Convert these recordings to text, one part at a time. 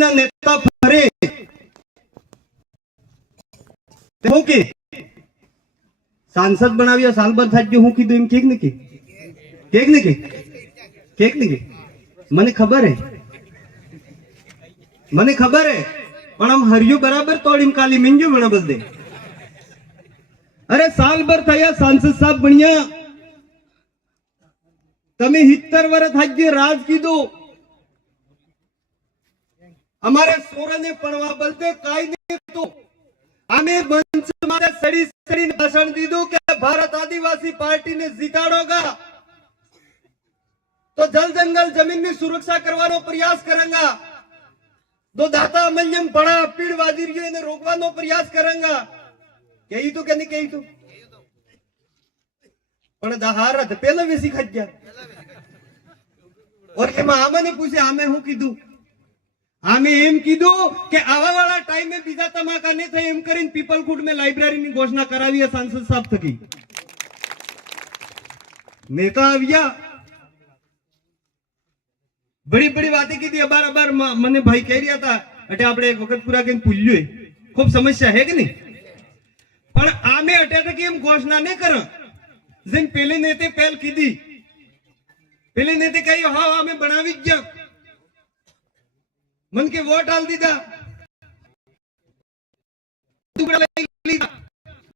ના નેતા ફરે હું કે सांसद बनावियो साल भर था जो हूँ की एम केक ने के मने खबर है पण हम हरियो बराबर तोड़ीम काली मिंजो बना बस दे। अरे साल भर थया सांसद साहब बनिया तमे 70 वर्ष थाजे राज कीधो अमारे सोरा ने पड़वा बोलते काई नहीं तो आमे मंच मारे सड़ी भाषण दीदो कि भारत आदिवासी पार्टी ने जिताड़ोगा तो जल जंगल जमीन की सुरक्षा करवानो प्रयास करेंगा, दो दाता मंजम पड़ा पीड़ वाजिरियों ने रोकवानो प्रयास करेंगा। कही तो क्या नहीं कही तो पण दहारत पहले वेसी खज गया और एम आमे ने पूछे आमे हूँ कीधु आमे एम कीधु के आवा वाला टाइम में बीजा तमाका नहीं थे एम करीन पीपलखुट में लाइब्रेरी की घोषणा करावी है सांसद साहब थकी नेता आविया बड़ी बड़ी बातें की थी अबार मने भाई कह रहा था अटे आपने एक वक्त पूरा कहीं पुल्यो खूब समस्या है कि नहीं पर आमे अटे तक एम घोषणा नहीं कर जिन पहले नेते पहल की दी पहले नेते कही हाँ आमे बनावी जा मन के वोट डाल दीदा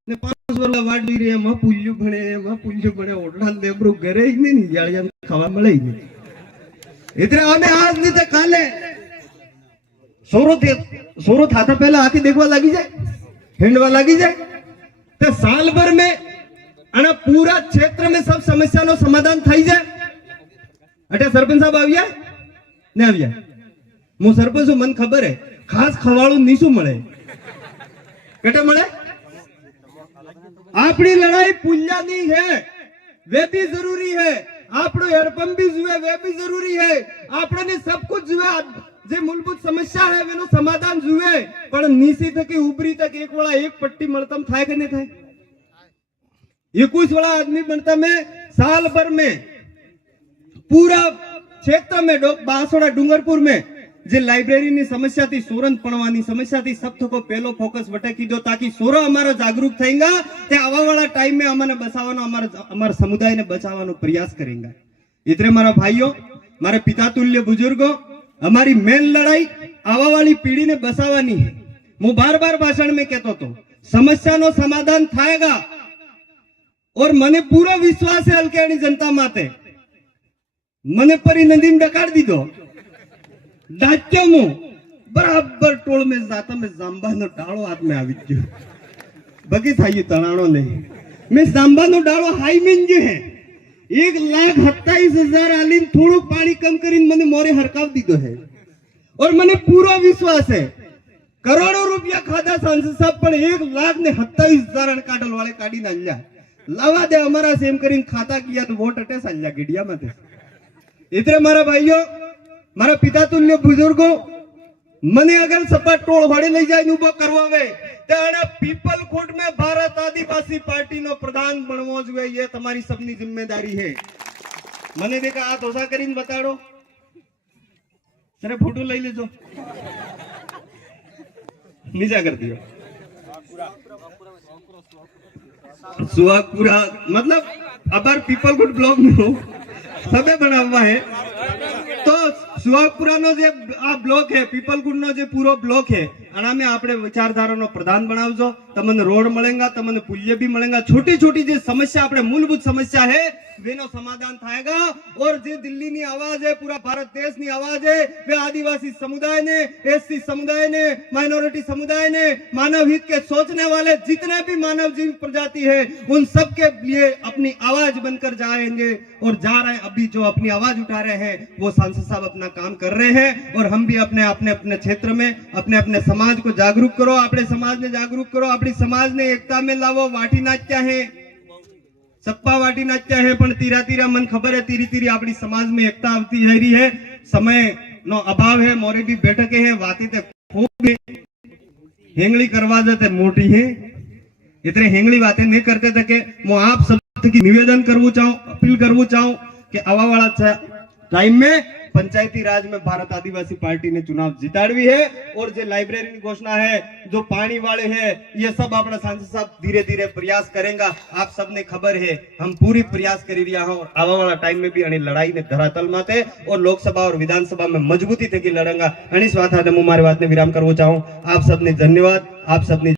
ने 5 वाला वाट दी रे म पुल्यो बने वोट डाल दे ब्रो घरे ही नहीं जाळिया खावा મળે ही नहीं इतने आने आज नहीं तो काले सोरो था पहले आके देखवा लगी जाए हिंडवा लगी जाए तो साल भर में अना पूरा क्षेत्र में सब समस्या नो समाधान थई जाए। अटे सरपंच साहब आविया ने आविया मु सरपंच मन खबर है खास खवाड़ू नीसू मळे केटे मळे अपनी लड़ाई पुल्यानी है वे भी जरूरी है आपनो हेडपंप भी जुए वे भी जरूरी है आपने सब कुछ जुए जे मूलभूत समस्या है वेनो समाधान जुए पण नीसी थकी उबरी तक एक वाला एक पट्टी मळतम थाय के नहीं थाय 21 वाला आदमी बनता में साल भर में पूरा क्षेत्र में बांसोड़ा डूंगरपुर में जे लाइब्रेरी ની समस्या थी सोरन पणवानी समस्या थी सब थको पहलो फोकस वटे कीधो ताकि सोरो हमारा जागरूक थईगा ते आवा वाला टाइम में हमने बचावनो हमारा समुदाय ने बचावनो प्रयास करेंगे। इतने मारा भाइयों मारे पिता तुल्य बुजुर्गों हमारी मेन लड़ाई आवा वाली पीढ़ी ने बचावानी है। मैं बार भाषण में कहतो तो समस्या नो समाधान थाएगा और मने पूरा विश्वास है हलकेनी जनता माते मने परी नदी में डकाड़ दीधो दाच्यमु बराबर टोल में जाता में जांबा नो डालो हाथ में आवी गयो बगी थाई तणाणो नहीं मैं जांबा नो डालो हाई में जो है 1,27,000 आलीन थोड़ो पानी कम करीन मने मोरे हरकाव दीधो है और मने पूरा विश्वास है करोड़ों रुपया खादा सांसद साहब पर 1,27,000 काटल वाले काटी नाल्या लावा दे हमारा सेम करीन खाता किया तो वोट अटे साल्या गिडिया मते। इतने मारा भाइयों मारा पिता तुल्य बुजुर्गों मने अगर सपाट टोल भाड़े ले जाए उभो करवावे तो पीपलखुट में भारत आदिवासी पार्टी नो प्रधान बनवो जुए ये तुम्हारी सबनी जिम्मेदारी है। मने देखा हाथ ओसा करीन बताड़ो सरे फोटो ले लेजो नीचा कर दियो सुहागपुरा मतलब अबर पीपलखुट ब्लॉक में हो सबे बनावा है तो सुहागपुरा नो जे आ ब्लॉक है पीपलखुट नो जे पूरो ब्लॉक है आना में आपने विचारधारा नो प्रधान बनावजो तमने रोड मळेगा तमने पुल्य भी मळेगा छोटी छोटी जे समस्या आपने मूलभूत समस्या है वेनो समाधान थाएगा और जे दिल्ली नी आवाज है पूरा भारत देश नी आवाज है वे आदिवासी समुदाय ने एससी समुदाय ने माइनॉरिटी समुदाय ने मानव हित के सोचने वाले जितने भी मानव जीव प्रजाति है उन सब के लिए अपनी आवाज बनकर जाएंगे और जा रहे हैं। अभी जो अपनी आवाज उठा रहे हैं वो सांसद साहब अपना काम कर रहे हैं और हम भी अपने अपने क्षेत्र में अपने समाज को जागरूक करो अपने समाज ने जागरूक करो अपनी समाज ने एकता में लावो वाटी नाच्या है सप्पा वाटी नाच्या है पण तीरा तीरा मन खबर है तीरी तीरी अपनी समाज में एकता आवती जा रही है। समय नो अभाव है मोरे भी बैठके है वाती ते खूब हेंगली करवा देते मोटी है इतने हेंगली बातें नहीं करते थे कि मैं आप सब की निवेदन करवू चाहूं अपील करवू चाहूं कि आवा वाला टाइम में पंचायती राज में भारत आदिवासी पार्टी ने चुनाव जिताड़वी है। और जो लाइब्रेरी की घोषणा है, जो पानी वाले है, ये सब अपना सांसद साहब धीरे धीरे प्रयास करेगा। आप सबने खबर है, हम पूरी प्रयास कर रहा हूँ। आवा वाला टाइम में भी लड़ाई ने धरातल में थे और लोकसभा और विधानसभा में मजबूती थी लड़ेगा। इस बात हाथे हूँ मारी बात ने विराम करवो चाहूँ। आप सबने धन्यवाद। आप सबने